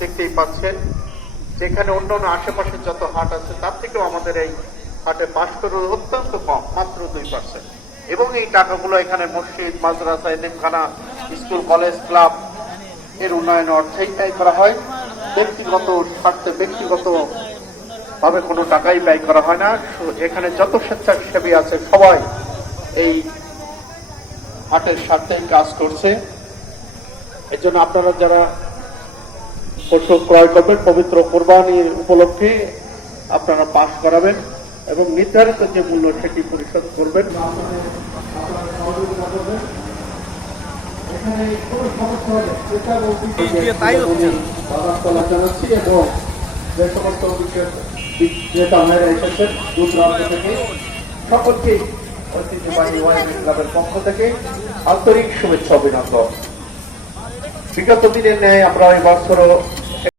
দেখতেই পাচ্ছেন যেখানে অন্যান্য আশেপাশে যত হাট আছে তার থেকেও আমাদের এই হাটে পাশ করে অত্যন্ত কম, মাত্র 2%। এবং এই টাকাগুলো এখানে মসজিদ, মাদ্রাসা, এতিমখানা, স্কুল, কলেজ, ক্লাব এর উন্নয়নে অর্থেই ব্যয় করা হয়। ব্যক্তিগত স্বার্থে ব্যক্তিগত ভাবে কোনো টাকাই ব্যয় করা হয় না। এখানে যত স্বেচ্ছাসেবী আছে সবাই এই হাটের স্বার্থে কাজ করছে। এর জন্য আপনারা যারা পশু ক্রয় করবেন পবিত্র কোরবানির উপলক্ষে আপনারা পাস করাবেন এবং নির্ধারিত যে মূল্য সেটি পরিশোধ করবেন। এখানে কোনো সমস্যা হলে জানাচ্ছি এবং যে সমস্ত বিক্রেতা ভাইরা এসেছেন দূর দূরান্ত থেকে সকলকে ঐতিহ্যবাহী ওয়াইন ক্লাবের পক্ষ থেকে আন্তরিক শুভেচ্ছা অভিনন্দন। বিগত দিনের ন্যায় আমরা এই বছরও